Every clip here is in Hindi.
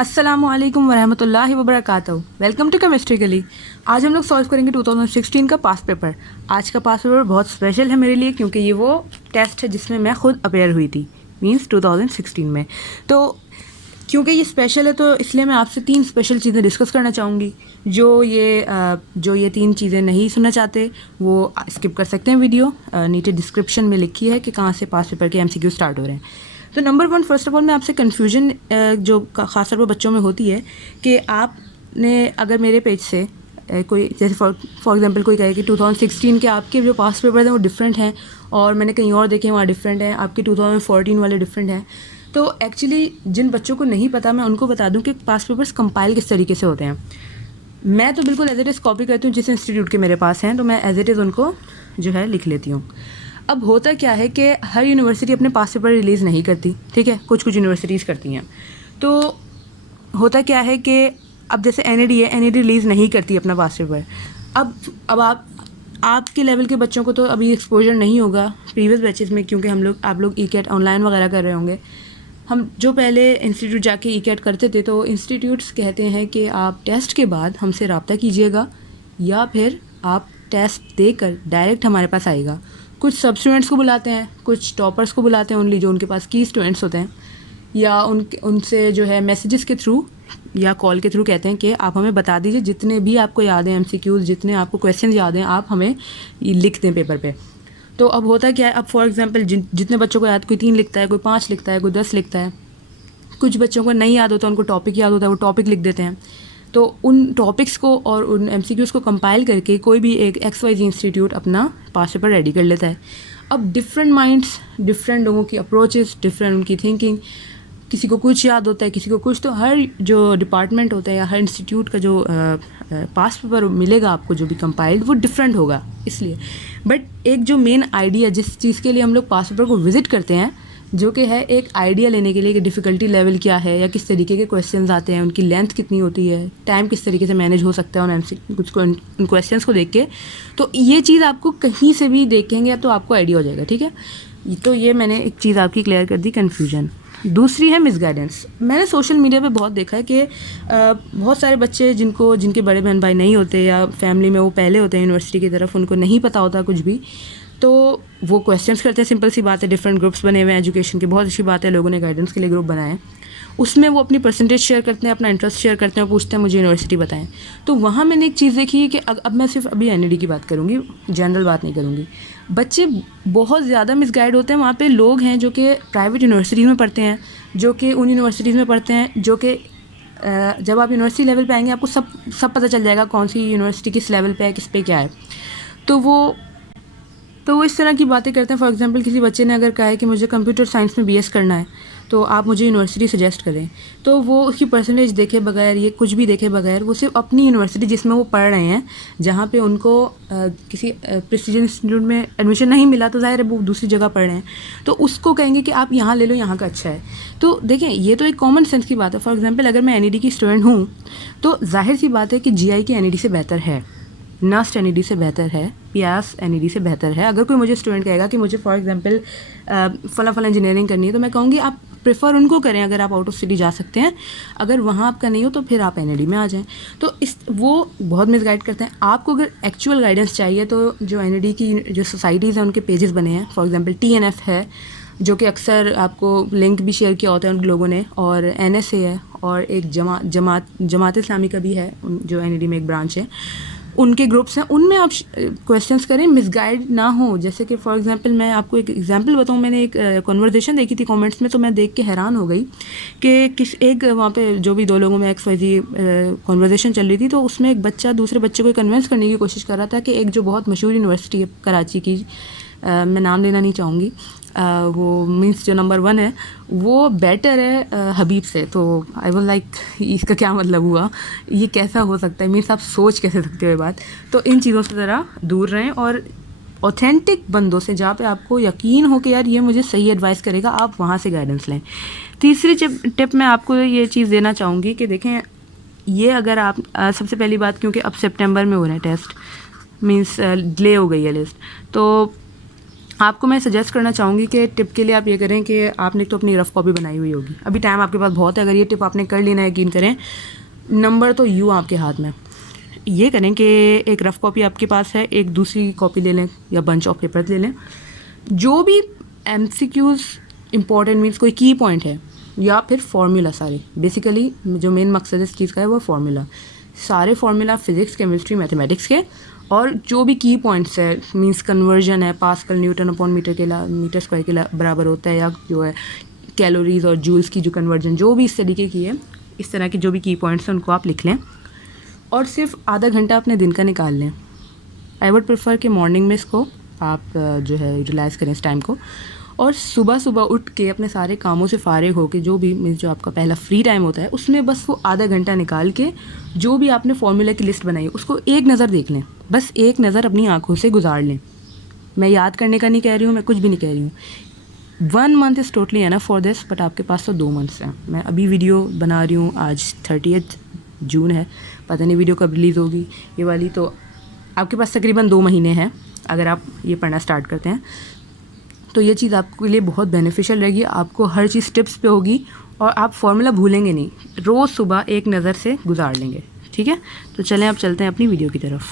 अस्सलामुअलैकुम वरहमतुल्लाहि वबरकातुहू। वेलकम टू केमिस्ट्री गली। आज हम लोग सॉल्व करेंगे 2016 का पास्ट पेपर। आज का पास्ट पेपर बहुत स्पेशल है मेरे लिए क्योंकि ये वो टेस्ट है जिसमें मैं खुद अपेयर हुई थी, मींस 2016 में। तो क्योंकि ये स्पेशल है तो इसलिए मैं आपसे 3 स्पेशल चीज़ें डिस्कस करना चाहूँगी। जो ये 3 चीज़ें नहीं सुनना चाहते वो स्किप कर सकते हैं वीडियो। नीचे डिस्क्रिप्शन में लिखी है कि कहाँ से पास्ट पेपर के MCQ स्टार्ट हो रहे हैं। तो नंबर 1, फर्स्ट ऑफ ऑल मैं आपसे कन्फ्यूजन जो ख़ास तौर पर बच्चों में होती है कि आपने अगर मेरे पेज से कोई जैसे फॉर एग्जांपल कोई कहे कि 2016 के आपके जो पास्ट पेपर हैं वो डिफरेंट हैं और मैंने कहीं और देखे वहाँ डिफरेंट हैं, आपके 2014 वाले डिफरेंट हैं। तो एक्चुअली जिन बच्चों को नहीं पता मैं उनको बता दूं कि पास्ट पेपर्स कंपाइल किस तरीके से होते हैं। मैं तो बिल्कुल एज इट इज़ कॉपी करती हूँ जिस इंस्टीट्यूट के मेरे पास हैं, तो मैं एज इट इज़ उनको जो है लिख लेती हूँ। अब होता क्या है कि हर यूनिवर्सिटी अपने पास्ट पेपर रिलीज़ नहीं करती, ठीक है, कुछ यूनिवर्सिटीज़ करती हैं। तो होता क्या है कि अब जैसे NAD है, NAD रिलीज़ नहीं करती अपना पास्ट पेपर। अब आपके लेवल के बच्चों को तो अभी एक्सपोजर नहीं होगा प्रीवियस बैचेस में, क्योंकि आप लोग ECAT ऑनलाइन वगैरह कर रहे होंगे। हम जो पहले इंस्टीट्यूट जाके ECAT करते थे तो इंस्टीट्यूट्स कहते हैं कि आप टेस्ट के बाद हमसे रब्ता कीजिएगा या फिर आप टेस्ट देकर डायरेक्ट हमारे पास आएगा। कुछ सब स्टूडेंट्स को बुलाते हैं, कुछ टॉपर्स को बुलाते हैं ओनली, जो उनके पास की स्टूडेंट्स होते हैं, या उनसे जो है मैसेजेस के थ्रू या कॉल के थ्रू कहते हैं कि आप हमें बता दीजिए जितने भी आपको याद हैं MCQs, जितने आपको क्वेश्चन याद हैं आप हमें लिख दें पेपर पे। तो अब होता क्या है, अब फॉर एग्जांपल जितने बच्चों को याद, कोई 3 लिखता है, कोई 5 लिखता है, कोई 10 लिखता है। कुछ बच्चों को नहीं याद होता, उनको टॉपिक याद होता है, वो टॉपिक लिख देते हैं। तो उन टॉपिक्स को और उन MCQs को कंपाइल करके कोई भी एक XYZ इंस्टीट्यूट अपना पास्ट पेपर रेडी कर लेता है। अब डिफरेंट माइंड्स, डिफरेंट लोगों की अप्रोचेस, डिफरेंट उनकी थिंकिंग, किसी को कुछ याद होता है, किसी को कुछ। तो हर जो डिपार्टमेंट होता है या हर इंस्टीट्यूट का जो पास्ट पेपर मिलेगा आपको जो भी कंपाइल्ड, वो डिफरेंट होगा इसलिए। बट एक जो मेन आइडिया जिस चीज़ के लिए हम लोग पास्ट पेपर को विज़िट करते हैं, जो कि है एक आइडिया लेने के लिए कि डिफ़िकल्टी लेवल क्या है या किस तरीके के क्वेश्चंस आते हैं, उनकी लेंथ कितनी होती है, टाइम किस तरीके से मैनेज हो सकता है उन क्वेश्चंस को देख के। तो ये चीज़ आपको कहीं से भी देखेंगे तो आपको आइडिया हो जाएगा, ठीक है। तो ये मैंने एक चीज़ आपकी क्लियर कर दी, कन्फ्यूजन। दूसरी है मिसगाइडेंस। मैंने सोशल मीडिया पे बहुत देखा है कि बहुत सारे बच्चे जिनके बड़े बहन भाई नहीं होते या फैमिली में वो पहले होते हैं यूनिवर्सिटी की तरफ, उनको नहीं पता होता कुछ भी, तो वो क्वेश्चंस करते हैं। सिंपल सी बात है, डिफरेंट ग्रुप्स बने हुए हैं एजुकेशन के, बहुत अच्छी बात है, लोगों ने गाइडेंस के लिए ग्रुप बनाए। उसमें वो अपनी परसेंटेज शेयर करते हैं, अपना इंटरेस्ट शेयर करते हैं और पूछते हैं मुझे यूनिवर्सिटी बताएं। तो वहाँ मैंने एक चीज़ देखी कि अब मैं सिर्फ अभी NAD की बात करूँगी, जनरल बात नहीं करूँगी। बच्चे बहुत ज़्यादा मिसगाइड होते हैं। वहाँ पे लोग हैं जो कि प्राइवेट यूनिवर्सिटीज़ में पढ़ते हैं, जो कि उन यूनिवर्सिटीज़ में पढ़ते हैं जो कि जब आप यूनिवर्सिटी लेवल पे आएंगे आपको सब पता चल जाएगा कौन सी यूनिवर्सिटी किस लेवल पे है, किस पे क्या है। तो वो इस तरह की बातें करते हैं। फॉर एग्जांपल किसी बच्चे ने अगर कहा है कि मुझे कंप्यूटर साइंस में BS करना है तो आप मुझे यूनिवर्सिटी सजेस्ट करें, तो वो उसकी परसेंटेज देखे बगैर, ये कुछ भी देखे बगैर, वो सिर्फ अपनी यूनिवर्सिटी जिसमें वो पढ़ रहे हैं, जहाँ पे उनको किसी प्रेस्टीजियस इंस्टीट्यूट में एडमिशन नहीं मिला तो ज़ाहिर है वो दूसरी जगह पढ़ रहे हैं, तो उसको कहेंगे कि आप यहाँ ले लो, यहाँ का अच्छा है। तो देखें, ये तो एक कॉमन सेंस की बात है। फॉर एग्जाम्पल अगर मैं NAD की स्टूडेंट हूँ तो जाहिर सी बात है कि GI की NAD से बेहतर है, NAST NAD से बेहतर है, PIAS NAD से बेहतर है। अगर कोई मुझे स्टूडेंट कहेगा कि मुझे फॉर एग्जांपल फला इंजीनियरिंग करनी है, तो मैं कहूँगी आप प्रेफर उनको करें अगर आप आउट ऑफ सिटी जा सकते हैं। अगर वहाँ आपका नहीं हो तो फिर आप NAD में आ जाएं। तो वो बहुत मिसगाइड करते हैं आपको। अगर एक्चुअल गाइडेंस चाहिए तो जो NAD की जो सोसाइटीज़ हैं उनके पेजेस बने हैं। फॉर एग्जांपल TNF है जो कि अक्सर आपको लिंक भी शेयर किया होता है उन लोगों ने, और NSA है, और एक जमात इस्लामी का भी है जो NAD में एक ब्रांच है, उनके ग्रुप्स हैं, उनमें आप क्वेश्चंस करें, मिसगाइड ना हो। जैसे कि फॉर एग्जांपल मैं आपको एक एग्जांपल बताऊं, मैंने एक कन्वर्सेशन देखी थी कमेंट्स में, तो मैं देख के हैरान हो गई कि एक वहाँ पे जो भी 2 लोगों में XYZ कन्वर्सेशन चल रही थी, तो उसमें एक बच्चा दूसरे बच्चे को कन्विंस करने की कोशिश कर रहा था कि एक जो बहुत मशहूर यूनिवर्सिटी है कराची की, मैं नाम लेना नहीं चाहूँगी, वो मीन्स जो नंबर 1 है वो बेटर है हबीब से। तो आई वाज लाइक इसका क्या मतलब हुआ, ये कैसा हो सकता है, मीन्स आप सोच कैसे सकते हो ये बात। तो इन चीज़ों से ज़रा दूर रहें और ऑथेंटिक बंदों से, जहाँ पे आपको यकीन हो कि यार ये मुझे सही एडवाइस करेगा, आप वहाँ से गाइडेंस लें। तीसरी टिप मैं आपको ये चीज़ देना चाहूँगी कि देखें, ये अगर आप सबसे पहली बात, क्योंकि अब सितंबर में हो रहे हैं टेस्ट, मीन्स डिले हो गई है लिस्ट, तो आपको मैं सजेस्ट करना चाहूँगी कि टिप के लिए आप ये करें कि आपने तो अपनी रफ़ कॉपी बनाई हुई होगी, अभी टाइम आपके पास बहुत है, अगर ये टिप आपने कर ली ना, यकीन करें नंबर तो यूँ आपके हाथ में। ये करें कि एक रफ़ कॉपी आपके पास है, एक दूसरी कॉपी ले लें या बंच ऑफ पेपर ले लें, जो भी MCQs इंपॉर्टेंट मीन्स कोई की पॉइंट है या फिर फार्मूला, सारे बेसिकली जो मेन मकसद इस चीज़ का है वो फार्मूला, सारे फार्मूला फिज़िक्स केमिस्ट्री मैथमेटिक्स के, और जो भी की पॉइंट्स है मींस कन्वर्जन है, पास्कल न्यूटन अपॉन मीटर के मीटर स्क्वायर के बराबर होता है, या जो है कैलोरीज और जूल्स की जो कन्वर्जन, जो भी इस तरीके की है, इस तरह के जो भी की पॉइंट्स हैं उनको आप लिख लें और सिर्फ आधा घंटा अपने दिन का निकाल लें। आई वुड प्रेफर कि मॉर्निंग में इसको आप जो है यूटिलाइज़ करें इस टाइम को, और सुबह सुबह उठ के अपने सारे कामों से फारिग हो के, जो भी मीन्स जो आपका पहला फ्री टाइम होता है उसमें बस वो आधा घंटा निकाल के जो भी आपने फार्मूला की लिस्ट बनाई है उसको एक नज़र देख लें, बस एक नज़र अपनी आँखों से गुजार लें। मैं याद करने का नहीं कह रही हूँ, मैं कुछ भी नहीं कह रही हूँ। 1 month is totally enough for this, but आपके पास तो 2 मंथ्स हैं। मैं अभी वीडियो बना रही हूँ, आज 30 जून है, पता नहीं वीडियो कब रिलीज़ होगी ये वाली, तो आपके पास तकरीबन 2 महीने हैं अगर आप ये पढ़ना स्टार्ट करते हैं, तो ये चीज़ आपके लिए बहुत बेनिफिशियल रहेगी। आपको हर चीज़ टिप्स पे होगी और आप फार्मूला भूलेंगे नहीं, रोज़ सुबह एक नज़र से गुजार लेंगे। ठीक है, तो चलें अब चलते हैं अपनी वीडियो की तरफ।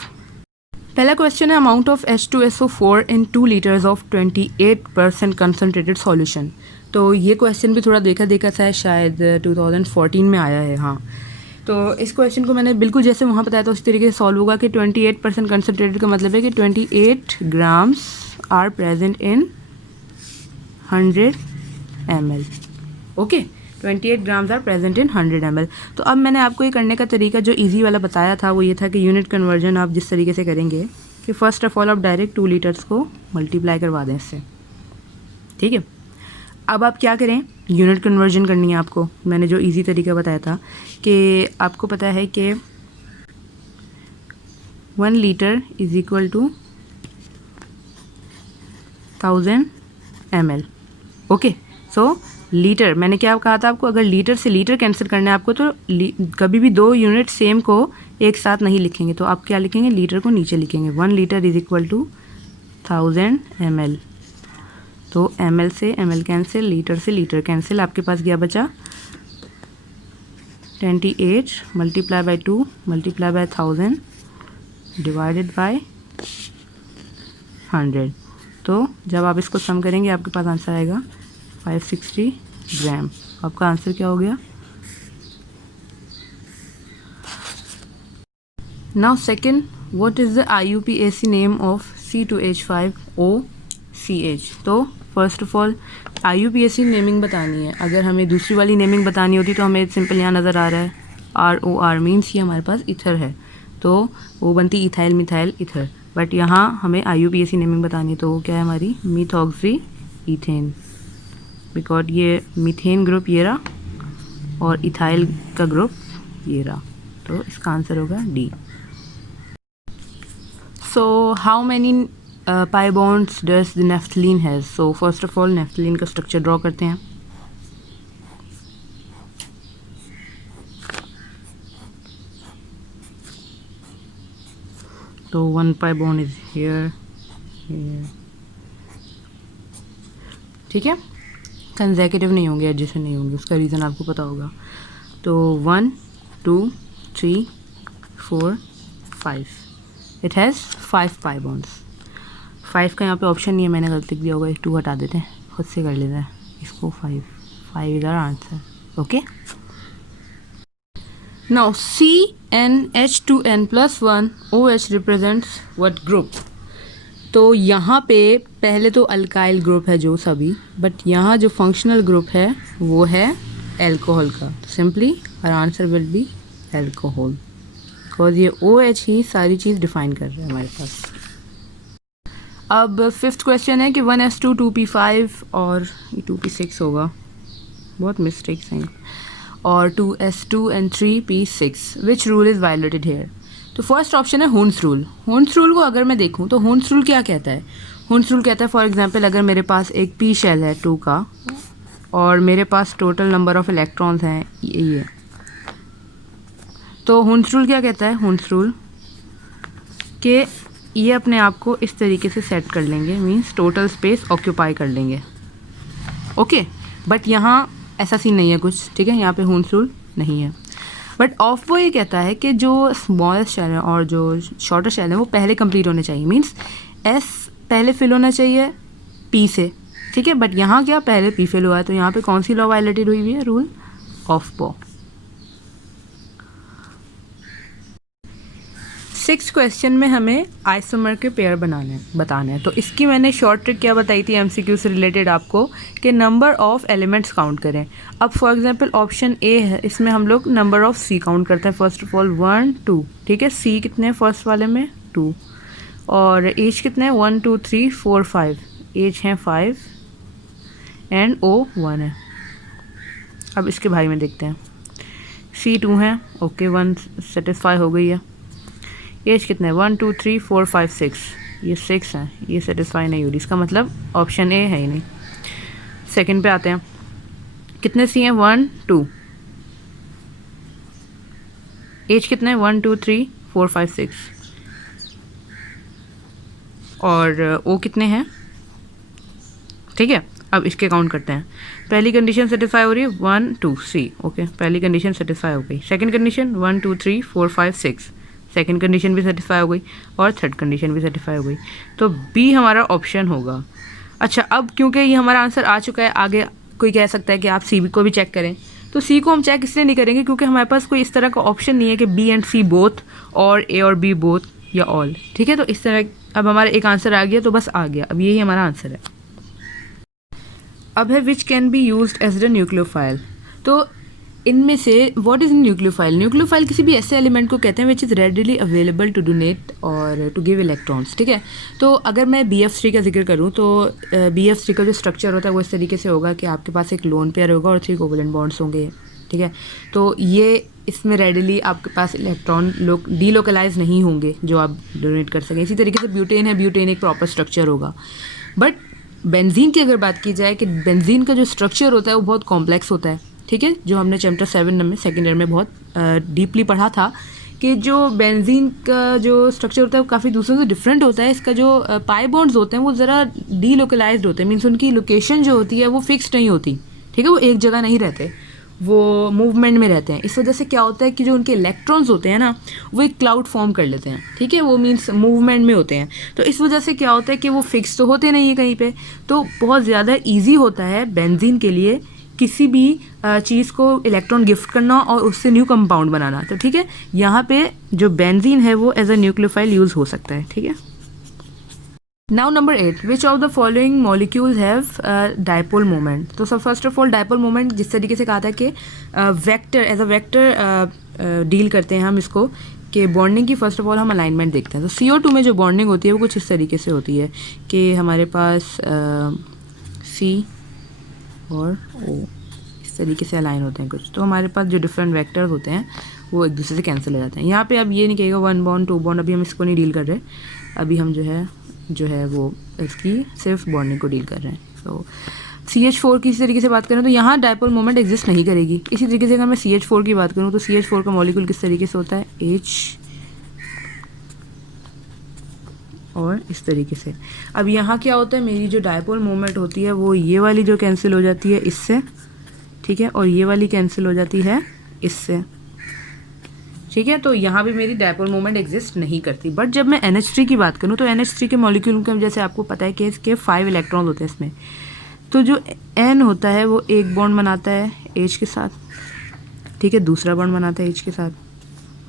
पहला क्वेश्चन है amount of H2SO4 in 2 litres of 28% concentrated solution. तो ये क्वेश्चन भी थोड़ा देखा सा है, शायद 2014 में आया है। हाँ, तो इस क्वेश्चन को मैंने बिल्कुल जैसे वहाँ बताया था उसी तरीके से सॉल्व होगा कि 28% कंसनट्रेटेड का मतलब है कि 28 grams are present in 100 ml। Okay, 28 grams are present in 100 ml। तो अब मैंने आपको ये करने का तरीका जो इजी वाला बताया था वो ये था कि यूनिट कन्वर्जन आप जिस तरीके से करेंगे कि फ़र्स्ट ऑफ ऑल आप डायरेक्ट 2 लीटर्स को मल्टीप्लाई करवा दें इससे। ठीक है, अब आप क्या करें, यूनिट कन्वर्जन करनी है आपको। मैंने जो इजी तरीका बताया था कि आपको पता है कि 1 litre is equal to 1000 ml। Okay, so litre, मैंने क्या कहा था आपको, अगर लीटर से लीटर कैंसिल करना है आपको तो कभी भी 2 यूनिट सेम को एक साथ नहीं लिखेंगे, तो आप क्या लिखेंगे, लीटर को नीचे लिखेंगे। 1 litre is equal to 1000 ml। तो ml से ml कैंसिल, लीटर से लीटर कैंसिल, आपके पास क्या बचा 28 multiply by 2 multiply by 1000 divided by 100। तो जब आप इसको सम करेंगे आपके पास आंसर आएगा 560 ग्राम। आपका आंसर क्या हो गया। Now second, what is the IUPAC name of C2H5OCH। तो first of all IUPAC naming बतानी है। अगर हमें दूसरी वाली नेमिंग बतानी होती तो हमें सिंपल यहाँ नज़र आ रहा है ROR मीन्स ये हमारे पास इथर है, तो वो बनती इथाइल मिथाइल इथर, बट यहाँ हमें IUPAC नेमिंग बतानी है, तो वो क्या है हमारी मिथॉक्सी ईथेन, बिकॉज ये मीथेन ग्रुप ये रहा और इथाइल का ग्रुप ये रहा, तो इसका आंसर होगा D. So how many pi bonds does the naphthalene has. So first of all naphthalene का स्ट्रक्चर ड्रॉ करते हैं। तो 1 पाई बॉन्ड इज हियर, ठीक है, कंसेक्यूटिव नहीं होंगे, एडजेसेंट नहीं होंगे, उसका रीज़न आपको पता होगा। तो 1 2 3 4 5, इट हैज़ 5 पाई बॉन्ड्स। 5 का यहाँ पे ऑप्शन नहीं है, मैंने गलती दिया होगा, 2 हटा देते हैं, खुद से कर लेते हैं इसको। 5 is our answer. Okay, now CnH2n+1 OH represents what group. तो यहाँ पे पहले तो अल्काइल ग्रुप है जो सभी, बट यहाँ जो फंक्शनल ग्रुप है वो है एल्कोहल का, तो simply our answer will be alcohol, because ये OH ही सारी चीज़ डिफाइन कर रहा है हमारे पास। अब फिफ्थ क्वेश्चन है कि 1s2 2p5 और 2p6 होगा, बहुत मिस्टेक्स हैं, और 2s2 and 3p6, which rule is violated here. तो फर्स्ट ऑप्शन है हुन्स रूल। हुन्स रूल को अगर मैं देखूं तो हुन्स रूल क्या कहता है, हुन्स रूल कहता है फॉर एग्जांपल अगर मेरे पास एक p शेल है 2 का और मेरे पास टोटल नंबर ऑफ इलेक्ट्रॉन्स हैं ये, तो हुन्स रूल क्या कहता है, हुन्स रूल के ये अपने आप को इस तरीके से सेट कर लेंगे, मीन्स टोटल स्पेस ऑक्यूपाई कर लेंगे। ओके, बट यहाँ ऐसा सीन नहीं है कुछ, ठीक है, यहाँ पे हूंस रूल नहीं है। बट ऑफ वो ये कहता है कि जो स्मॉलेस्ट शेल है और जो शॉर्टर शेल है वो पहले कंप्लीट होने चाहिए, मीन्स एस पहले फिल होना चाहिए पी से, ठीक है। बट यहाँ क्या पहले पी फिल हुआ है, तो यहाँ पे कौन सी लॉ वायलेटेड हुई हुई है, रूल ऑफ पॉ। 6 क्वेश्चन में हमें आइसोमर के पेयर बताने हैं। तो इसकी मैंने शॉर्ट ट्रिक क्या बताई थी एमसीक्यू से रिलेटेड आपको, कि नंबर ऑफ एलिमेंट्स काउंट करें। अब फॉर एग्जांपल ऑप्शन ए है, इसमें हम लोग नंबर ऑफ सी काउंट करते हैं। फर्स्ट ऑफ ऑल 1 2, ठीक है। सी कितने हैं फर्स्ट वाले में 2, और एच कितने हैं 1 2 3 4 5, एच हैं 5 एंड ओ 1 है। अब इसके भाई में देखते हैं, सी 2 है, ओके 1 सेटिस्फाई हो गई है। एज कितने 1 2 3 4 5 6, ये 6 हैं, ये सेटिस्फाई नहीं हो रही, इसका मतलब ऑप्शन ए है ही नहीं। सेकंड पे आते हैं, कितने सी हैं 1 2, एज कितने 1 2 3 4 5 6, और ओ कितने हैं, ठीक है। अब इसके काउंट करते हैं। पहली कंडीशन सेटिस्फाई हो रही है 1 2 सी, ओके, पहली कंडीशन सेटिस्फाई हो गई। सेकंड कंडीशन 1 2 3 4 5 6, सेकंड कंडीशन भी सेटिस्फाई हो गई, और थर्ड कंडीशन भी सेटिस्फाई हो गई। तो बी हमारा ऑप्शन होगा। अच्छा, अब क्योंकि ये हमारा आंसर आ चुका है, आगे कोई कह सकता है कि आप सी को भी चेक करें, तो सी को हम चेक इसलिए नहीं करेंगे क्योंकि हमारे पास कोई इस तरह का ऑप्शन नहीं है कि बी एंड सी बोथ, और ए और बी बोथ, या ऑल, ठीक है। तो इस तरह अब हमारा एक आंसर आ गया, तो बस आ गया, अब यही हमारा आंसर है। अब है which can be used as the nucleophile. तो इनमें से व्हाट इज़ न्यूक्लियोफाइल? न्यूक्लियोफाइल किसी भी ऐसे एलिमेंट को कहते हैं which is readily available to donate और टू गिव इलेक्ट्रॉन्स, ठीक है। तो अगर मैं BF3 का जिक्र करूँ तो BF3 का जो स्ट्रक्चर होता है वो इस तरीके से होगा कि आपके पास एक लोन पेयर होगा और 3 कोवलेंट बॉन्ड्स होंगे, ठीक है। तो ये इसमें रेडिली आपके पास इलेक्ट्रॉन डीलोकलाइज नहीं होंगे जो आप डोनेट कर सकें। इसी तरीके से ब्यूटेन है, ब्यूटेन एक प्रॉपर स्ट्रक्चर होगा। बट बेंजीन की अगर बात की जाए कि बेंजीन का जो स्ट्रक्चर होता है वो बहुत कॉम्प्लेक्स होता है, ठीक है, जो हमने चैप्टर 7 में सेकेंड ईयर में बहुत डीपली पढ़ा था कि जो बेंजीन का जो स्ट्रक्चर होता है वो काफ़ी दूसरों से डिफरेंट होता है। इसका जो पाई बॉन्ड्स होते हैं वो ज़रा डीलोकलाइज्ड होते हैं, मीन्स उनकी लोकेशन जो होती है वो फिक्स्ड नहीं होती, ठीक है, वो एक जगह नहीं रहते, वो मूवमेंट में रहते हैं। इस वजह से क्या होता है कि जो उनके इलेक्ट्रॉन्स होते हैं ना वो एक क्लाउड फॉर्म कर लेते हैं, ठीक है, वो मीन्स मूवमेंट में होते हैं। तो इस वजह से क्या होता है कि वो फिक्स तो होते नहीं है कहीं पे, तो बहुत ज़्यादा ईजी होता है बेंजीन के लिए किसी भी चीज़ को इलेक्ट्रॉन गिफ्ट करना और उससे न्यू कंपाउंड बनाना। तो ठीक है, यहाँ पे जो बेंजीन है वो एज अ न्यूक्लियोफाइल यूज़ हो सकता है, ठीक है। Now number 8, which of the following molecules have dipole moment. तो सब first of all dipole moment जिस तरीके से कहा था कि vector as a vector deal करते हैं हम इसको, कि बॉन्डिंग की फर्स्ट ऑफ ऑल हम अलाइनमेंट देखते हैं। तो CO2 में जो बॉन्डिंग होती है वो कुछ इस तरीके से होती है कि हमारे पास C और O इस तरीके से अलाइन होते हैं कुछ, तो हमारे पास जो डिफरेंट वेक्टर्स होते हैं वो एक दूसरे से कैंसिल हो जाते हैं। यहाँ पे अब ये नहीं कहेगा 1 बॉन्ड 2 बॉन्ड, अभी हम इसको नहीं डील कर रहे, अभी हम जो है वो इसकी सिर्फ बॉन्डिंग को डील कर रहे हैं। तो CH4 की इसी तरीके से बात करें तो यहाँ डायपोल मोमेंट एग्जिस्ट नहीं करेगी। इसी तरीके से अगर मैं CH4 की बात करूँ तो CH4 का मॉलिक्यूल किस तरीके से होता है, H और इस तरीके से। अब यहाँ क्या होता है, मेरी जो डायपोल मोमेंट होती है वो ये वाली जो कैंसिल हो जाती है इससे, ठीक है, और ये वाली कैंसिल हो जाती है इससे, ठीक है। तो यहाँ भी मेरी डायपोल मोमेंट एग्जिस्ट नहीं करती। बट जब मैं NH3 की बात करूँ तो NH3 के मॉलिक्यूल के जैसे आपको पता है कि इसके 5 इलेक्ट्रॉन होते हैं इसमें, तो जो N होता है वो एक बॉन्ड बनाता है H के साथ, ठीक है, दूसरा बॉन्ड बनाता है H के साथ,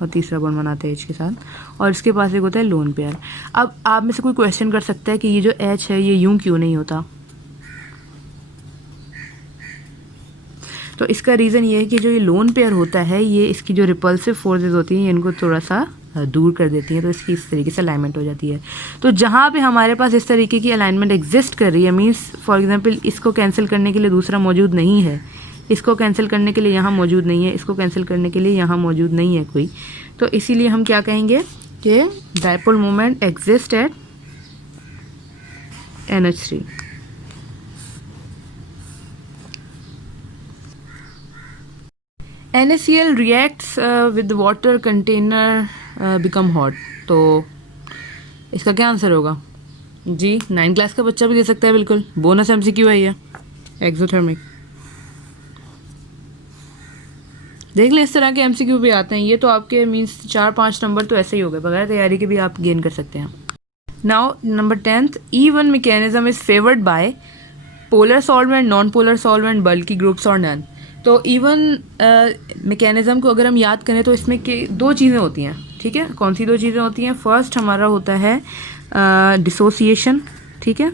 और तीसरा बॉन्ड बनाते हैं H के साथ, और इसके पास एक होता है लोन पेयर। अब आप में से कोई क्वेश्चन कर सकता है कि ये जो H है ये यूं क्यों नहीं होता, तो इसका रीज़न ये है कि जो ये लोन पेयर होता है ये इसकी जो रिपल्सिव फोर्सेस होती हैं इनको थोड़ा सा दूर कर देती हैं, तो इसकी इस तरीके से अलाइनमेंट हो जाती है। तो जहाँ पे हमारे पास इस तरीके की अलाइनमेंट एग्जिस्ट कर रही है, मीन्स फॉर एग्जांपल इसको कैंसिल करने के लिए दूसरा मौजूद नहीं है, इसको कैंसिल करने के लिए यहाँ मौजूद नहीं है, इसको कैंसिल करने के लिए यहाँ मौजूद नहीं है कोई, तो इसीलिए हम क्या कहेंगे कि dipole moment exist at NH3। NaCl reacts with the water container become hot। तो इसका क्या आंसर होगा जी? 9 क्लास का बच्चा भी दे सकता है, बिल्कुल बोनस MCQ है ये, एक्सोथर्मिक। देख लें, इस तरह के MCQ भी आते हैं। ये तो आपके मीन्स 4-5 नंबर तो ऐसे ही हो गए, बगैर तैयारी के भी आप गेन कर सकते हैं। Now number 10th, E1 mechanism is favored by polar solvent, non polar solvent, bulky groups और नन। तो E1 मैकेनिज़्म को अगर हम याद करें तो इसमें के 2 चीज़ें होती हैं, ठीक है। कौन सी 2 चीज़ें होती हैं? फर्स्ट हमारा होता है डिसोसिएशन, ठीक है,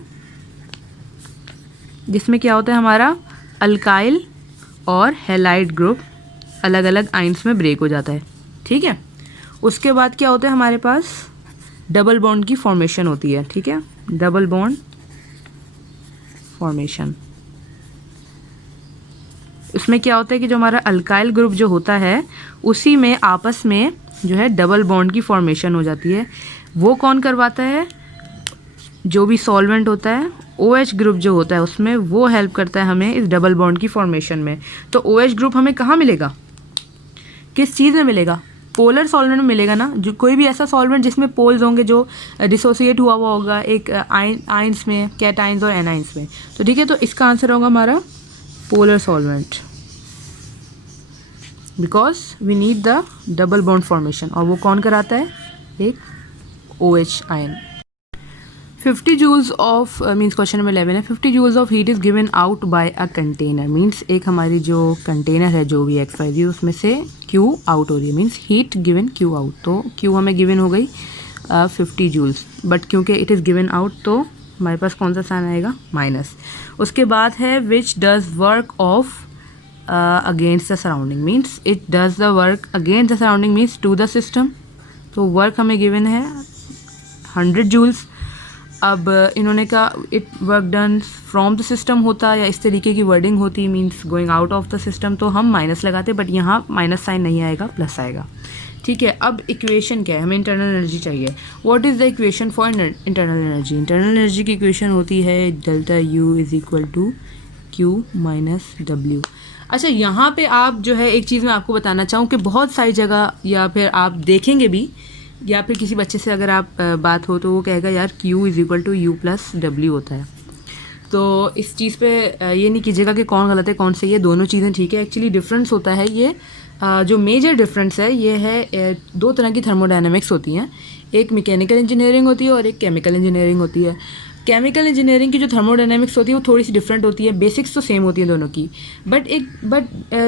जिसमें क्या होता है हमारा अल्काइल और हैलाइड ग्रुप अलग अलग आइंस में ब्रेक हो जाता है, ठीक है। उसके बाद क्या होता है हमारे पास डबल बॉन्ड की फॉर्मेशन होती है, ठीक है, डबल बॉन्ड फॉर्मेशन। उसमें क्या होता है कि जो हमारा अल्काइल ग्रुप जो होता है उसी में आपस में जो है डबल बॉन्ड की फॉर्मेशन हो जाती है। वो कौन करवाता है? जो भी सॉल्वेंट होता है, OH ग्रुप जो होता है उसमें, वो हेल्प करता है हमें इस डबल बॉन्ड की फॉर्मेशन में। तो OH ग्रुप हमें कहाँ मिलेगा, किस चीज़ में मिलेगा? पोलर सॉल्वेंट में मिलेगा ना। जो कोई भी ऐसा सॉल्वेंट जिसमें पोल्स होंगे, जो डिसोसिएट हुआ हुआ होगा एक आइंस में, कैटाइंस और एनाइंस में। तो ठीक है, तो इसका आंसर होगा हमारा polar solvent, because we need the double bond formation. और वो कौन कराता है? एक OH ion. 50 joules of means question number 11 है, 50 joules of heat is given out by a container. Means एक हमारी जो कंटेनर है जो भी XYZ उसमें से Q आउट हो रही है, means heat given Q out. तो Q हमें गिवन हो गई 50 joules, बट क्योंकि इट इज़ गिवन आउट तो हमारे पास कौन सा साइन आएगा? माइनस। उसके बाद है which does work of against the surrounding. Means it does the work against the surrounding means to the system. तो वर्क हमें गिवन है 100 joules। अब इन्होंने कहा it work done from the system होता या इस तरीके की वर्डिंग होती, means going out of the system, तो हम माइनस लगाते, बट यहाँ माइनस साइन नहीं आएगा, प्लस आएगा, ठीक है। अब इक्वेशन क्या है? हमें इंटरनल एनर्जी चाहिए। What is the equation for internal energy? Internal energy की इक्वेशन होती है delta U is equal to Q minus W। अच्छा, यहाँ पे आप जो है एक चीज़ मैं आपको बताना चाहूँ कि बहुत सारी जगह, या फिर आप देखेंगे भी, या फिर किसी बच्चे से अगर आप बात हो तो वो कहेगा यार Q is equal to U plus W होता है। तो इस चीज़ पे ये नहीं कीजिएगा कि कौन गलत है कौन सही है, दोनों चीज़ें ठीक है। एक्चुअली डिफरेंस होता है ये, जो मेजर डिफरेंस है ये है 2 तरह की थर्मोडायनेमिक्स होती हैं। एक मैकेनिकल इंजीनियरिंग होती है और एक केमिकल इंजीनियरिंग होती है। केमिकल इंजीनियरिंग की जो थर्मोडायनेमिक्स होती है वो थोड़ी सी डिफरेंट होती है, बेसिक्स तो सेम होती है दोनों की, बट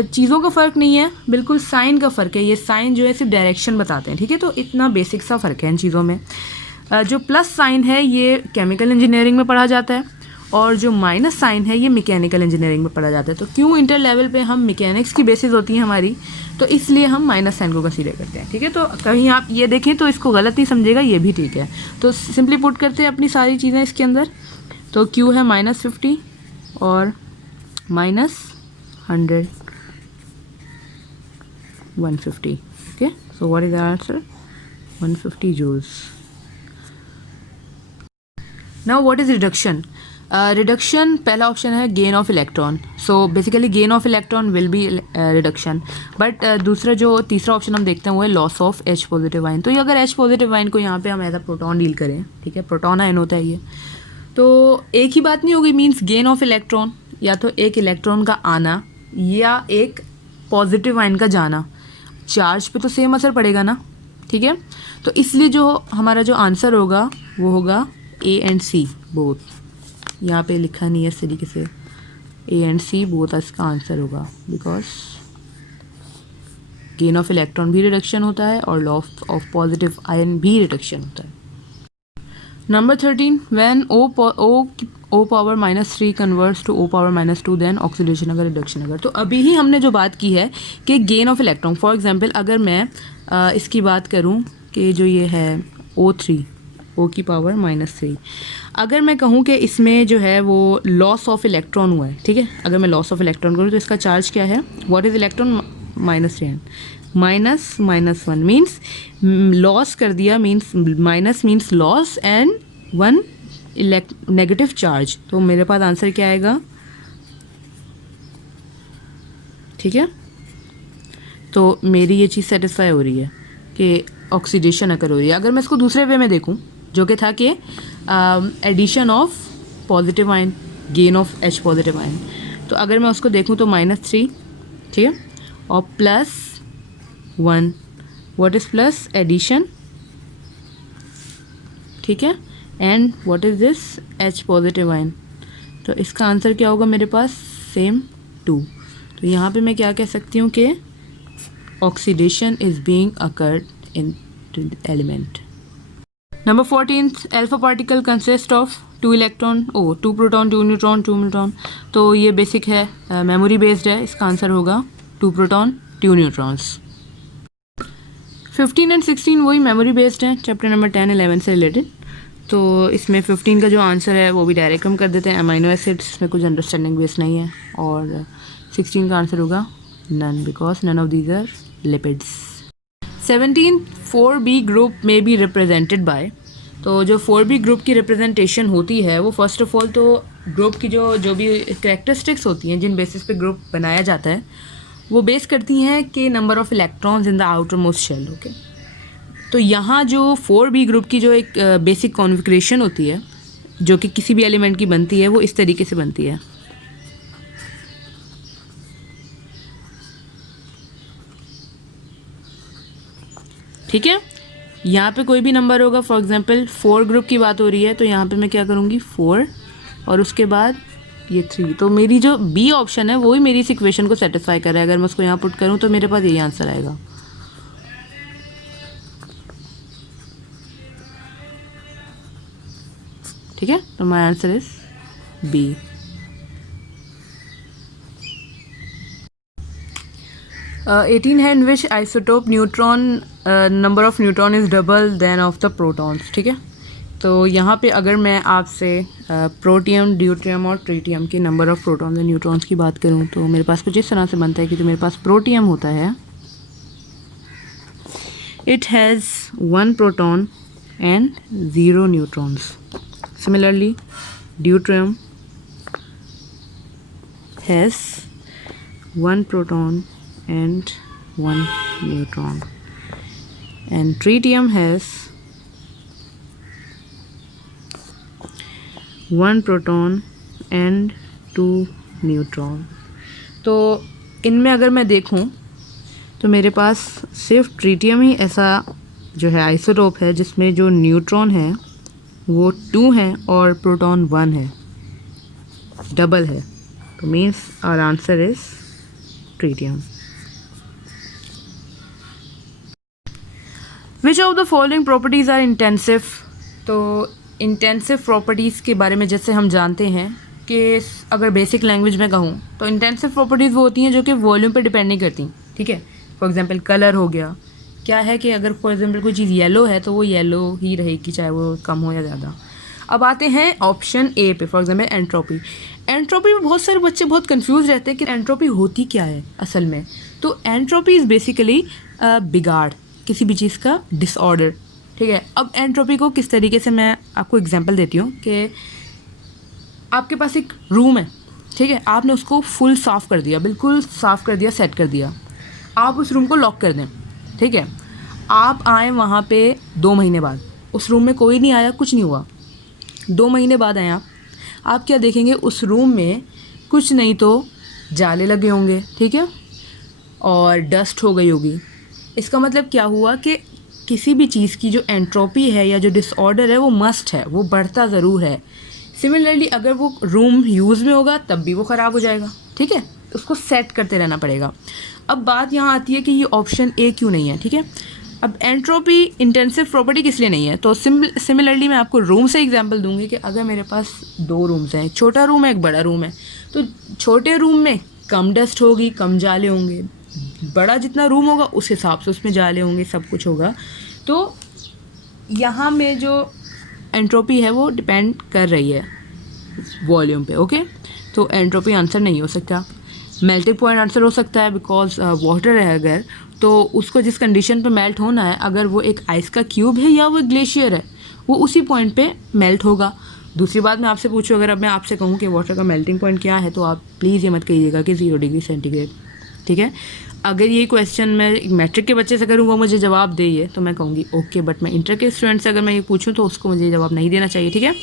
चीज़ों का फ़र्क नहीं है, बिल्कुल साइन का फ़र्क है। ये साइन जो है सिर्फ डायरेक्शन बताते हैं, ठीक है। तो इतना बेसिक सा फ़र्क है इन चीज़ों में। जो प्लस साइन है ये केमिकल इंजीनियरिंग में पढ़ा जाता है, और जो माइनस साइन है ये मैकेनिकल इंजीनियरिंग में पढ़ा जाता है। तो क्यों इंटर लेवल पे हम मैकेनिक्स की बेसिस होती है हमारी, तो इसलिए हम माइनस साइन को कंसीडर करते हैं, ठीक है। तो कहीं आप ये देखें तो इसको गलत नहीं समझेगा, ये भी ठीक है। तो सिंपली पुट करते हैं अपनी सारी चीज़ें इसके अंदर। तो Q है -50 और -100 150, okay. So what is our answer? 150 joules। Now what is reduction? Reduction पहला ऑप्शन है gain of electron. So basically gain of electron will be reduction, but दूसरा जो तीसरा ऑप्शन हम देखते हैं वो है loss of H positive ion. तो ये अगर H पॉजिटिव आयन को यहाँ पे हम एज अ प्रोटॉन डील करें, ठीक है, प्रोटॉन आयन होता है ये, तो एक ही बात नहीं होगी। मीन्स गेन ऑफ इलेक्ट्रॉन, या तो एक इलेक्ट्रॉन का आना या एक पॉजिटिव आयन का जाना, चार्ज पे तो सेम असर पड़ेगा ना, ठीक है। तो इसलिए जो हमारा जो आंसर होगा वो होगा A एंड C बोथ। यहाँ पे लिखा नहीं है इस तरीके से, A एंड C बोथ इसका आंसर होगा, बिकॉज गेन ऑफ इलेक्ट्रॉन भी रिडक्शन होता है और लॉस ऑफ पॉजिटिव आयन भी रिडक्शन होता है। Number 13, when O power -3 converts to O power -2 then oxidation अगर रिडक्शन अगर। तो अभी ही हमने जो बात की है कि gain of electron, for example अगर मैं इसकी बात करूं कि जो ये है O3, O की पावर -3, अगर मैं कहूँ कि इसमें जो है वो लॉस ऑफ इलेक्ट्रॉन हुआ है, ठीक है। अगर मैं लॉस ऑफ इलेक्ट्रॉन करूँ तो इसका चार्ज क्या है? What is electron? -3 -1 means loss कर दिया, means minus means loss and 1 negative charge. तो मेरे पास आंसर क्या आएगा? ठीक है, तो मेरी ये चीज़ सेटिस्फाई हो रही है कि ऑक्सीडेशन अगर हो रही है। अगर मैं इसको दूसरे वे में देखूं, जो कि था कि addition of positive ion, gain of H positive ion. तो अगर मैं उसको देखूँ तो -3, ठीक है, और +1, व्हाट इज़ प्लस? एडिशन, ठीक है, and what is this? H positive ion. तो इसका आंसर क्या होगा मेरे पास? सेम 2। तो यहाँ पे मैं क्या कह सकती हूँ कि oxidation is being occurred in element. Number 14, alpha particle consist of 2 electron, 2 proton, 2 neutron, 2 neutron. तो ये बेसिक है, मेमोरी बेस्ड है, इसका आंसर होगा 2 प्रोटॉन 2 न्यूट्रॉन्स। 15 एंड 16 वही मेमोरी बेस्ड हैं, चैप्टर नंबर 10, 11 से रिलेटेड। तो इसमें 15 का जो आंसर है वो भी डायरेक्ट हम कर देते हैं, अमाइनो एसिड्स, इसमें कुछ अंडरस्टैंडिंग बेस नहीं है। और 16 का आंसर होगा none, because none of these are lipids. 17, 4b group में बी रिप्रेजेंटेड बाय। तो जो 4b ग्रुप की रिप्रेजेंटेशन होती है वो फर्स्ट ऑफ ऑल तो ग्रुप की जो भी कैरेक्टरिस्टिक्स होती हैं जिन बेसिस पे ग्रुप बनाया जाता है वो बेस करती हैं कि number of electrons in the outermost shell. Okay, तो यहाँ जो 4b ग्रुप की जो एक बेसिक कॉन्फ़िगरेशन होती है जो कि किसी भी एलिमेंट की बनती है वो इस तरीके से बनती है। ठीक है, यहाँ पे कोई भी नंबर होगा, फॉर एग्जांपल 4 ग्रुप की बात हो रही है तो यहाँ पे मैं क्या करूँगी 4 और उसके बाद ये 3। तो मेरी जो बी ऑप्शन है वो ही मेरी इस इक्वेशन को सेटिस्फाई कर रहा है। अगर मैं उसको यहाँ पुट करूँ तो मेरे पास यही आंसर आएगा। ठीक है, तो my answer is B. Eighteen है in which isotope neutron number of neutron is double then of the protons. ठीक है, तो यहाँ पे अगर मैं आपसे प्रोटियम, ड्यूट्रियम और ट्रीटियम के number of protons and neutrons की बात करूँ तो मेरे पास कुछ इस तरह से बनता है कि जो मेरे पास प्रोटियम होता है it has 1 proton and 0 neutrons. Similarly deuterium has 1 proton and 1 neutron, and tritium has 1 proton and 2 neutron। तो इनमें अगर मैं देखूं तो मेरे पास सिर्फ ट्रीटियम ही ऐसा जो है आइसोटोप है जिसमें जो न्यूट्रॉन है वो 2 है और प्रोटॉन 1 है, डबल है। तो means our answer is tritium. Which of the following properties are intensive. तो इंटेंसिव प्रॉपर्टीज़ के बारे में जैसे हम जानते हैं कि अगर बेसिक लैंग्वेज में कहूँ तो इंटेंसिव प्रॉपर्टीज़ वो होती हैं जो कि वॉल्यूम पे डिपेंड नहीं करती। ठीक है, फॉर एग्जांपल कलर हो गया, क्या है कि अगर फॉर एग्जांपल कोई चीज़ येलो है तो वो येलो ही रहेगी चाहे वो कम हो या ज़्यादा। अब आते हैं ऑप्शन ए पे, फॉर एग्जांपल एंट्रोपी। एंट्रोपी में बहुत सारे बच्चे बहुत कंफ्यूज रहते हैं कि एंट्रोपी होती क्या है असल में। तो एंट्रोपी इज़ बेसिकली बिगाड़, किसी भी चीज़ का डिसऑर्डर। ठीक है, अब एंट्रोपी को किस तरीके से मैं आपको एग्जांपल देती हूँ कि आपके पास एक रूम है, ठीक है, आपने उसको फुल साफ़ कर दिया, बिल्कुल साफ़ कर दिया, सेट कर दिया, आप उस रूम को लॉक कर दें। ठीक है, आप आए वहाँ पे 2 महीने बाद, उस रूम में कोई नहीं आया, कुछ नहीं हुआ। 2 महीने बाद आए आप क्या देखेंगे, उस रूम में कुछ नहीं तो जाले लगे होंगे, ठीक है, और डस्ट हो गई होगी। इसका मतलब क्या हुआ कि किसी भी चीज़ की जो एंट्रोपी है या जो डिसऑर्डर है वो मस्ट है, वो बढ़ता ज़रूर है। सिमिलरली अगर वो रूम यूज़ में होगा तब भी वो ख़राब हो जाएगा। ठीक है, उसको सेट करते रहना पड़ेगा। अब बात यहाँ आती है कि ये ऑप्शन ए क्यों नहीं है। ठीक है, अब एंट्रोपी इंटेंसिव प्रॉपर्टी किस लिए नहीं है, तो सिमिलरली मैं आपको रूम से एग्जांपल दूंगी कि अगर मेरे पास 2 रूम्स हैं, एक छोटा रूम है, एक बड़ा रूम है, तो छोटे रूम में कम डस्ट होगी, कम जाले होंगे, बड़ा जितना रूम होगा उस हिसाब से उसमें जाले होंगे, सब कुछ होगा। तो यहाँ में जो एंट्रोपी है वो डिपेंड कर रही है वॉल्यूम पे। ओके, तो एंट्रोपी आंसर नहीं हो सकता। मेल्टिंग पॉइंट आंसर हो सकता है, बिकॉज वाटर है अगर, तो उसको जिस कंडीशन पे मेल्ट होना है, अगर वो एक आइस का क्यूब है या वो ग्लेशियर है, वो उसी पॉइंट पे मेल्ट होगा। दूसरी बात मैं आपसे पूछूँ, अगर अब मैं आपसे कहूँ कि वाटर का मेल्टिंग पॉइंट क्या है, तो आप प्लीज़ ये मत कहिएगा कि 0 डिग्री सेंटीग्रेड। ठीक है, अगर ये क्वेश्चन मैं एक मैट्रिक के बच्चे से करूँ वो मुझे जवाब दे ये तो मैं कहूँगी ओके, बट मैं इंटर के स्टूडेंट से अगर मैं ये पूछूँ तो उसको मुझे जवाब नहीं देना चाहिए, ठीक है।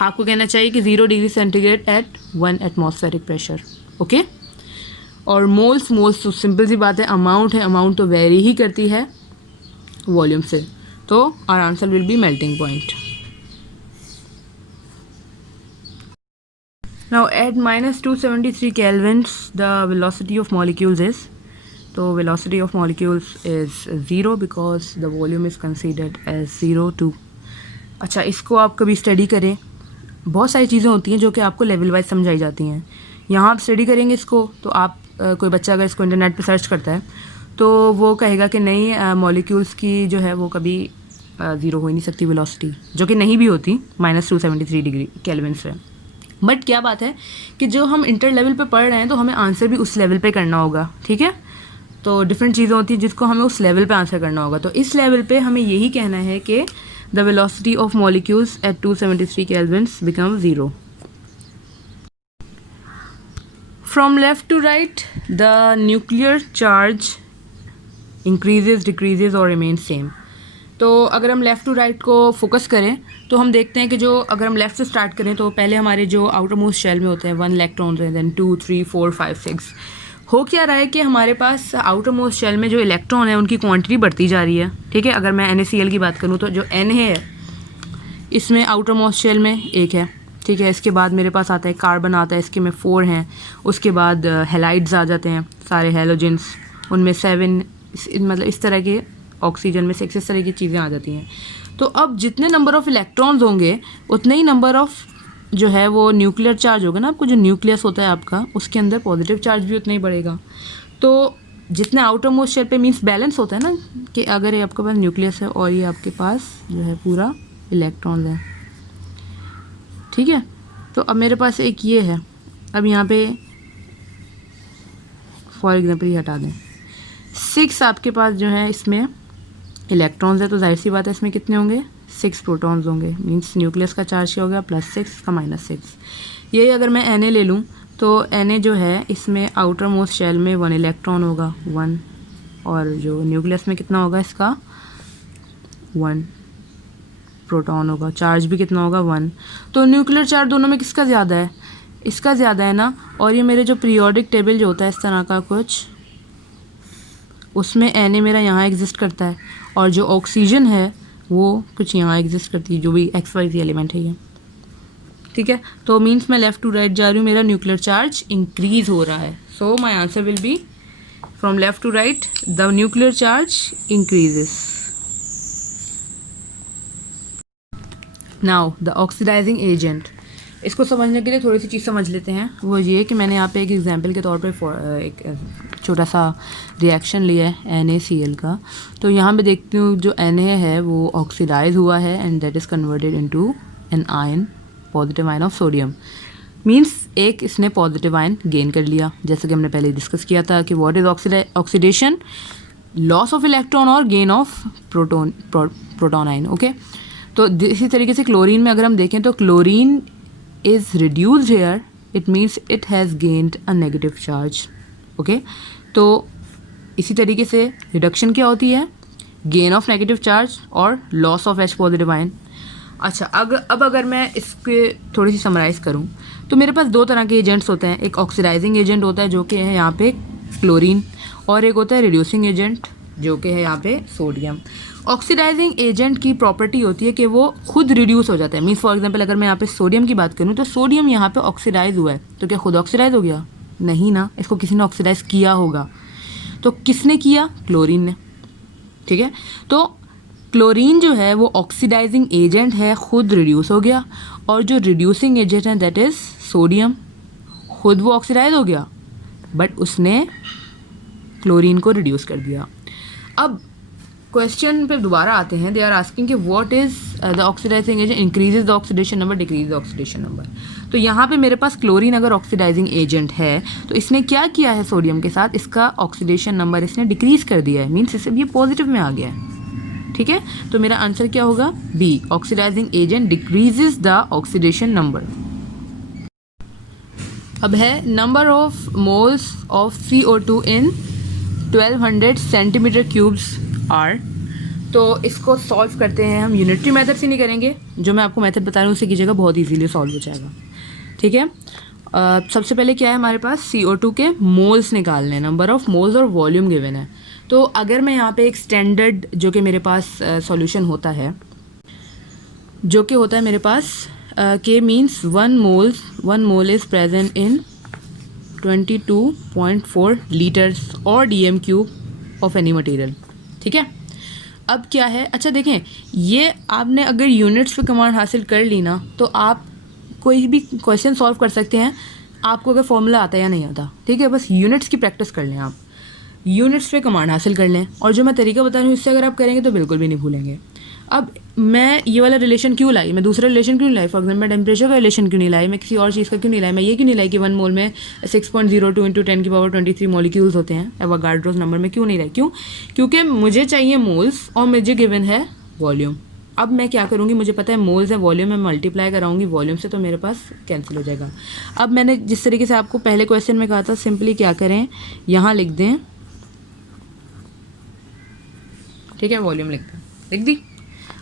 आपको कहना चाहिए कि 0 degree centigrade at 1 atmospheric pressure, okay. और मोल्स तो सिंपल सी बात है, अमाउंट है, अमाउंट तो वेरी ही करती है वॉल्यूम से, तो our answer will be melting point. Now at minus 273 kelvins the velocity of molecules is, तो velocity of molecules is 0 because the volume is considered as 0 2। अच्छा, इसको आप कभी स्टडी करें, बहुत सारी चीज़ें होती हैं जो कि आपको लेवल वाइज समझाई जाती हैं। यहाँ आप स्टडी करेंगे इसको तो आप कोई बच्चा अगर इसको इंटरनेट पे सर्च करता है तो वो कहेगा कि नहीं मॉलिक्यूल्स की जो है वो कभी ज़ीरो हो ही नहीं सकती वेलोसिटी, जो कि नहीं भी होती माइनस 273 डिग्री केल्विन से। बट क्या बात है कि जो हम इंटर लेवल पे पढ़ रहे हैं तो हमें आंसर भी उस लेवल पे करना होगा, ठीक है। तो डिफरेंट चीज़ें होती हैं जिसको हमें उस लेवल पे आंसर करना होगा। तो इस लेवल पे हमें यही कहना है कि the velocity of molecules at 273 kelvins become 0। From left to right the nuclear charge increases, decreases और रिमेन सेम। तो अगर हम लेफ़्ट टू राइट को फोकस करें तो हम देखते हैं कि जो अगर हम लेफ़्ट से स्टार्ट करें तो पहले हमारे जो आउटर मोस्ट शेल में होते हैं 1 इलेक्ट्रॉन है, देन 2 3 4 5 6। हो क्या रहा है कि हमारे पास आउटर मोस्ट शेल में जो इलेक्ट्रॉन है उनकी क्वांटिटी बढ़ती जा रही है, ठीक है। अगर मैं NaCl की बात करूँ तो जो N है इसमें आउटर मोस्ट शेल में 1 है, ठीक है। इसके बाद मेरे पास आता है कार्बन आता है, इसके में 4 हैं। उसके बाद हेलाइड्स आ जाते हैं, सारे हेलोजेंस, उनमें 7, मतलब इस तरह के ऑक्सीजन में 6, इस तरह की चीज़ें आ जाती हैं। तो अब जितने नंबर ऑफ़ इलेक्ट्रॉन्स होंगे उतने ही नंबर ऑफ़ जो है वो न्यूक्लियर चार्ज होगा ना, आपको जो न्यूक्लियस होता है आपका उसके अंदर पॉजिटिव चार्ज भी उतना ही बढ़ेगा। तो जितने आउटर मोस्ट शेल पे मीन्स बैलेंस होता है ना, कि अगर ये आपके पास न्यूक्लियस है और ये आपके पास जो है पूरा इलेक्ट्रॉन्स है, ठीक है। तो अब मेरे पास एक ये है, अब यहाँ पे फॉर एग्जांपल ये हटा दें, 6 आपके पास जो है इसमें इलेक्ट्रॉन्स है, तो जाहिर सी बात है इसमें कितने होंगे, 6 प्रोटॉन्स होंगे। मींस न्यूक्लियस का चार्ज क्या हो गया, +6 का -6। यही अगर मैं Na ले लूँ तो Na जो है इसमें आउटर मोस्ट शेल में 1 इलेक्ट्रॉन होगा 1, और जो न्यूक्लियस में कितना होगा इसका 1 प्रोटॉन होगा, चार्ज भी कितना होगा 1। तो न्यूक्लियर चार्ज दोनों में किसका ज़्यादा है, इसका ज़्यादा है ना। और ये मेरे जो पीरियोडिक टेबल जो होता है इस तरह का कुछ, उसमें Na मेरा यहाँ एग्जिस्ट करता है, और जो ऑक्सीजन है वो कुछ यहाँ एग्जिस्ट करती है, जो भी XYZ एलिमेंट है ये, ठीक है। तो मीन्स मैं लेफ़्ट टू राइट जा रही हूँ, मेरा न्यूक्लियर चार्ज इंक्रीज़ हो रहा है। So my answer will be from left to right the nuclear charge increases. Now the oxidising agent, इसको समझने के लिए थोड़ी सी चीज़ समझ लेते हैं। वो ये कि मैंने यहाँ पे एक एग्जांपल के तौर पे एक छोटा सा रिएक्शन लिया है NaCl का। तो यहाँ पे देखती हूँ जो Na है वो ऑक्सीडाइज हुआ है and that is converted into an ion, positive ion of sodium. Means एक इसने पॉजिटिव आयन गेन कर लिया, जैसे कि हमने पहले डिस्कस किया था कि what is oxidation, loss of electron और gain of proton ion, okay. तो इसी तरीके से क्लोरीन में अगर हम देखें तो chlorine is reduced here, it means it has gained a negative charge, okay। तो इसी तरीके से रिडक्शन क्या होती है, गेन ऑफ नेगेटिव चार्ज और loss of H positive ion. अच्छा, अब अगर मैं इसके थोड़ी सी समराइज़ करूँ तो मेरे पास 2 तरह के एजेंट्स होते हैं। एक ऑक्सीडाइजिंग एजेंट होता है जो कि है यहाँ पे क्लोरीन, और एक होता है रिड्यूसिंग एजेंट जो कि है यहाँ पे सोडियम। ऑक्सीडाइजिंग एजेंट की प्रॉपर्टी होती है कि वो खुद रिड्यूस हो जाता है। मीन्स फॉर एग्जांपल अगर मैं यहाँ पे सोडियम की बात करूँ तो सोडियम यहाँ पे ऑक्सीडाइज हुआ है, तो क्या खुद ऑक्सीडाइज हो गया, नहीं ना, इसको किसी ने ऑक्सीडाइज किया होगा। तो किसने किया, क्लोरीन ने, ठीक है। तो क्लोरीन जो है वो ऑक्सीडाइजिंग एजेंट है, खुद रिड्यूस हो गया, और जो रिड्यूसिंग एजेंट है दैट इज़ सोडियम, खुद वो ऑक्सीडाइज हो गया बट उसने क्लोरीन को रिड्यूस कर दिया। अब क्वेश्चन पे दोबारा आते हैं, दे आर आस्किंग कि what is the oxidising agent increases the oxidation number, decrease the oxidation number. तो यहाँ पे मेरे पास क्लोरीन अगर ऑक्सीडाइजिंग एजेंट है तो इसने क्या किया है सोडियम के साथ, इसका ऑक्सीडेशन नंबर इसने डिक्रीज कर दिया है, मीन्स इससे ये पॉजिटिव में आ गया है, ठीक है। तो मेरा आंसर क्या होगा, B, oxidising agent decreases the oxidation number. अब है number of moles of CO2 in 1200 centimetre cubes are. तो इसको सॉल्व करते हैं हम यूनिटरी मेथड से नहीं करेंगे, जो मैं आपको मेथड बता रहा हूँ उसे कीजिएगा, बहुत इजीली सॉल्व हो जाएगा। ठीक है, सबसे पहले क्या है हमारे पास, CO2 के मोल्स निकालने हैं, नंबर ऑफ़ मोल्स और वॉल्यूम गिवन है। तो अगर मैं यहाँ पे एक स्टैंडर्ड जो कि मेरे पास सॉल्यूशन होता है, जो कि होता है मेरे पास के means 1 mole is present in 22.4 litres और DM cube of any material. ठीक है, अब क्या है, अच्छा देखें, ये आपने अगर यूनिट्स पे कमांड हासिल कर ली ना, तो आप कोई भी क्वेश्चन सॉल्व कर सकते हैं, आपको अगर फॉर्मूला आता है या नहीं आता। ठीक है, बस यूनिट्स की प्रैक्टिस कर लें, आप यूनिट्स पे कमांड हासिल कर लें, और जो मैं तरीका बता रही हूँ इससे अगर आप करेंगे तो बिल्कुल भी नहीं भूलेंगे। अब मैं ये वाला रिलेशन क्यों लाई, मैं दूसरा रिलेशन क्यों नहीं लाई, फॉर एग्जाम्पल मैं टेम्परेचर का रिलेशन क्यों नहीं लाई, मैं किसी और चीज़ का क्यों नहीं लाई, मैं ये क्यों नहीं लाई कि 1 मोल में 6.02 × 10⁻23 मॉलिक्यूल्स होते हैं, एवोगाड्रोस नंबर में क्यों नहीं लाई, क्योंकि मुझे चाहिए मोल्स और मुझे गिवन है वॉल्यूम। अब मैं क्या करूँगी, मुझे पता है मोल्स है, वॉल्यूम में मल्टीप्लाई कराऊंगी वॉल्यूम से, तो मेरे पास कैंसिल हो जाएगा। अब मैंने जिस तरीके से आपको पहले क्वेश्चन में कहा था, सिंपली क्या करें, यहाँ लिख दें, ठीक है, वॉल्यूम लिख दी।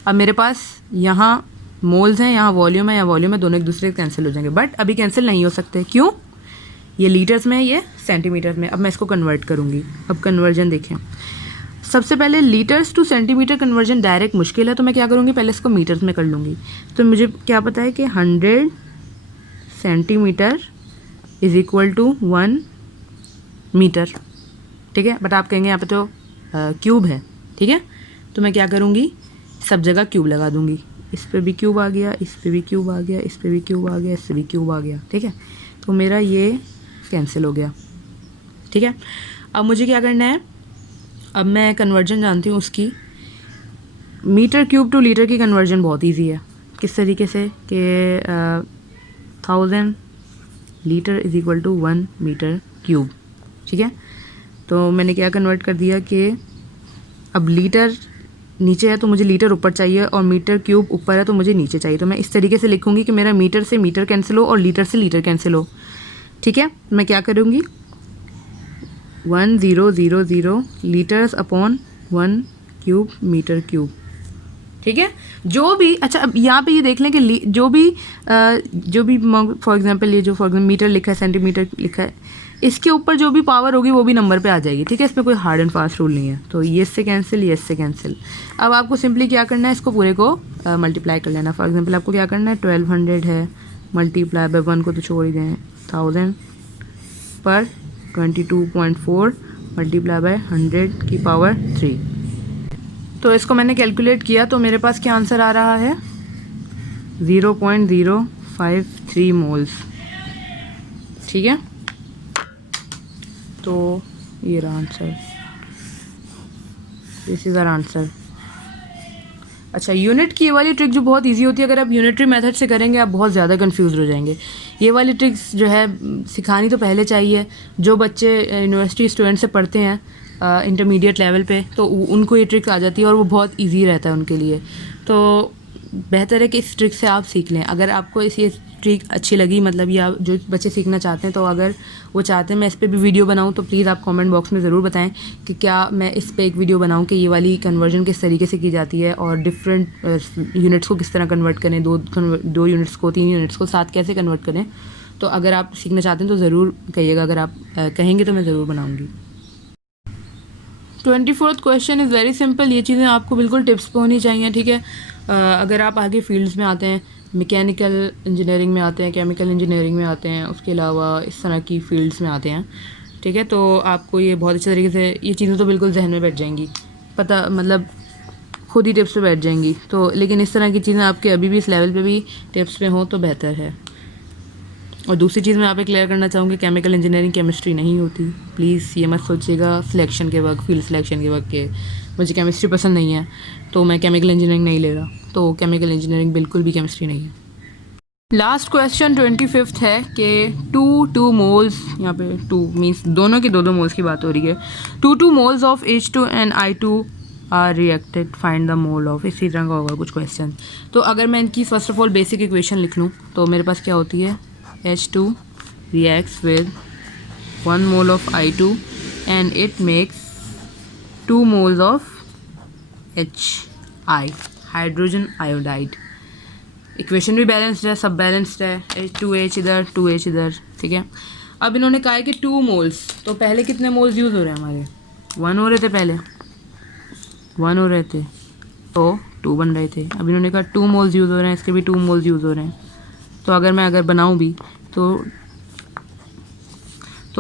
अब मेरे पास यहाँ मोल्स हैं, यहाँ वॉल्यूम है, यहाँ वॉल्यूम है, दोनों एक दूसरे से कैंसिल हो जाएंगे, बट अभी कैंसिल नहीं हो सकते, क्यों, ये लीटर्स में है, ये सेंटीमीटर में। अब मैं इसको कन्वर्ट करूँगी। अब कन्वर्जन देखें, सबसे पहले litres two centimetre conversion direct मुश्किल है, तो मैं क्या करूँगी, पहले इसको मीटर्स में कर लूँगी। तो मुझे क्या पता है कि 100 centimetre is equal to 1 metre. ठीक है, बट आप कहेंगे यहाँ पे तो क्यूब है। ठीक है, तो मैं क्या करूँगी, सब जगह क्यूब लगा दूँगी, इस पे भी क्यूब आ गया, इस पे भी क्यूब आ गया, इस पे भी क्यूब आ गया, इस पे भी क्यूब आ गया। ठीक है, तो मेरा ये कैंसिल हो गया। ठीक है, अब मुझे क्या करना है, अब मैं कन्वर्जन जानती हूँ उसकी, मीटर क्यूब टू लीटर की कन्वर्जन बहुत इजी है। किस तरीके से कि 1000 litre is equal to 1 metre cube. ठीक है, तो मैंने क्या कन्वर्ट कर दिया कि अब लीटर नीचे है तो मुझे लीटर ऊपर चाहिए, और मीटर क्यूब ऊपर है तो मुझे नीचे चाहिए। तो मैं इस तरीके से लिखूँगी कि मेरा मीटर से मीटर कैंसिल हो और लीटर से लीटर कैंसिल हो। ठीक है, मैं क्या करूँगी, 1000 litres upon 1 cube metre cube. ठीक है, जो भी, अच्छा अब यहाँ पे ये देख लें कि जो भी फॉर एग्जांपल ये जो फॉर एग्जांपल मीटर लिखा है, सेंटीमीटर लिखा है, इसके ऊपर जो भी पावर होगी वो भी नंबर पे आ जाएगी। ठीक है, इसमें कोई हार्ड एंड फास्ट रूल नहीं है। तो ये इससे कैंसिल, ये इससे कैंसिल। अब आपको सिंपली क्या करना है, इसको पूरे को मल्टीप्लाई कर लेना। फॉर एग्जांपल आपको क्या करना है, 1200 है, मल्टीप्लाई बाय 1 को तो छोड़ ही दें, 1000 पर 22.4 मल्टीप्लाई बाय 100 की पावर 3। तो इसको मैंने कैलकुलेट किया तो मेरे पास क्या आंसर आ रहा है, 0.053 मोल्स। ठीक है, तो ये रहा answer, this is our answer. अच्छा, यूनिट की ये वाली ट्रिक जो बहुत इजी होती है, अगर आप यूनिटरी मेथड से करेंगे आप बहुत ज़्यादा कंफ्यूज हो जाएंगे। ये वाली ट्रिक्स जो है सिखानी तो पहले चाहिए, जो बच्चे यूनिवर्सिटी स्टूडेंट से पढ़ते हैं इंटरमीडिएट लेवल पे, तो उनको ये ट्रिक्स आ जाती है और वो बहुत इजी रहता है उनके लिए। तो बेहतर है कि इस ट्रिक से आप सीख लें। अगर आपको इस ये ट्रिक अच्छी लगी, मतलब या जो बच्चे सीखना चाहते हैं, तो अगर वो चाहते हैं मैं इस पे भी वीडियो बनाऊं, तो प्लीज़ आप कमेंट बॉक्स में ज़रूर बताएं कि क्या मैं इस पे एक वीडियो बनाऊं कि ये वाली कन्वर्जन किस तरीके से की जाती है, और डिफरेंट यूनिट्स को किस तरह कन्वर्ट करें, दो यूनिट्स को, 3 यूनिट्स को साथ कैसे कन्वर्ट करें। तो अगर आप सीखना चाहते हैं तो ज़रूर कहिएगा, अगर आप कहेंगे तो मैं ज़रूर बनाऊँगी। 24th question is very simple. ये चीज़ें आपको बिल्कुल टिप्स पे होनी चाहिए। ठीक है, अगर आप आगे फील्ड्स में आते हैं, मैकेनिकल इंजीनियरिंग में आते हैं, केमिकल इंजीनियरिंग में आते हैं, उसके अलावा इस तरह की फील्ड्स में आते हैं, ठीक है, तो आपको ये बहुत अच्छे तरीके से ये चीज़ें तो बिल्कुल जहन में बैठ जाएंगी, पता मतलब खुद ही टिप्स पे बैठ जाएंगी। तो लेकिन इस तरह की चीज़ें आपके अभी भी इस लेवल पे भी टिप्स पे हों तो बेहतर है। और दूसरी चीज़ मैं आप क्लियर करना चाहूँगी, केमिकल इंजीनियरिंग केमिस्ट्री नहीं होती। प्लीज़ ये मत सोचिएगा सिलेक्शन के वक्त, फील्ड सिलेक्शन के वक्त के मुझे केमिस्ट्री पसंद नहीं है तो मैं केमिकल इंजीनियरिंग नहीं ले रहा, तो केमिकल इंजीनियरिंग बिल्कुल भी केमिस्ट्री नहीं है। लास्ट क्वेश्चन 25th है कि 2 मोल्स, यहाँ पे 2 मीन्स दोनों के 2 मोल्स की बात हो रही है। 2 moles of H2 and I2 are reacted, find the mole of, इसी तरह का होगा कुछ क्वेश्चन। तो अगर मैं इनकी first of all basic equation लिख लूँ तो मेरे पास क्या होती है, H2 reacts with 1 mole of I2 and it makes 2 moles of HI, hydrogen iodide. Equation भी बैलेंस्ड है, सब बैलेंस्ड है, 2H इधर 2H इधर, ठीक है। अब इन्होंने कहा है कि 2 मोल्स, तो पहले कितने मोल्स यूज़ हो रहे हैं हमारे? 1 हो रहे थे, पहले 1 हो रहे थे तो 2 बन रहे थे। अब इन्होंने कहा 2 मोल्स यूज़ हो रहे हैं, इसके भी 2 मोल्स यूज़ हो रहे हैं। तो अगर बनाऊँ भी तो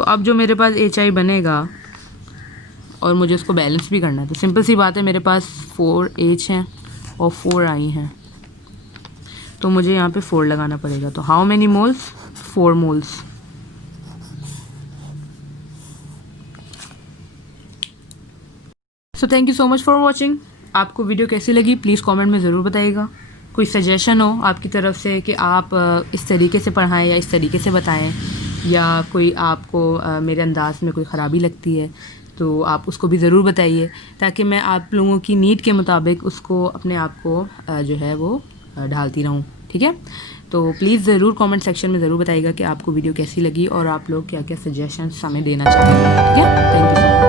अब जो मेरे पास HI बनेगा और मुझे उसको बैलेंस भी करना है, तो सिंपल सी बात है, मेरे पास 4H हैं और 4I हैं, तो मुझे यहाँ पे 4 लगाना पड़ेगा। तो how many moles? 4 moles. So thank you so much for watching. आपको वीडियो कैसी लगी प्लीज़ कमेंट में ज़रूर बताइएगा। कोई सजेशन हो आपकी तरफ से कि आप इस तरीके से पढ़ाएं या इस तरीके से बताएं, या कोई आपको मेरे अंदाज में कोई ख़राबी लगती है तो आप उसको भी ज़रूर बताइए, ताकि मैं आप लोगों की नीड के मुताबिक उसको अपने आप को जो है वो ढालती रहूँ, ठीक है। तो प्लीज़ ज़रूर कमेंट सेक्शन में ज़रूर बताइएगा कि आपको वीडियो कैसी लगी और आप लोग क्या क्या सजेशंस हमें देना चाहेंगे, ठीक है। Thank you so much.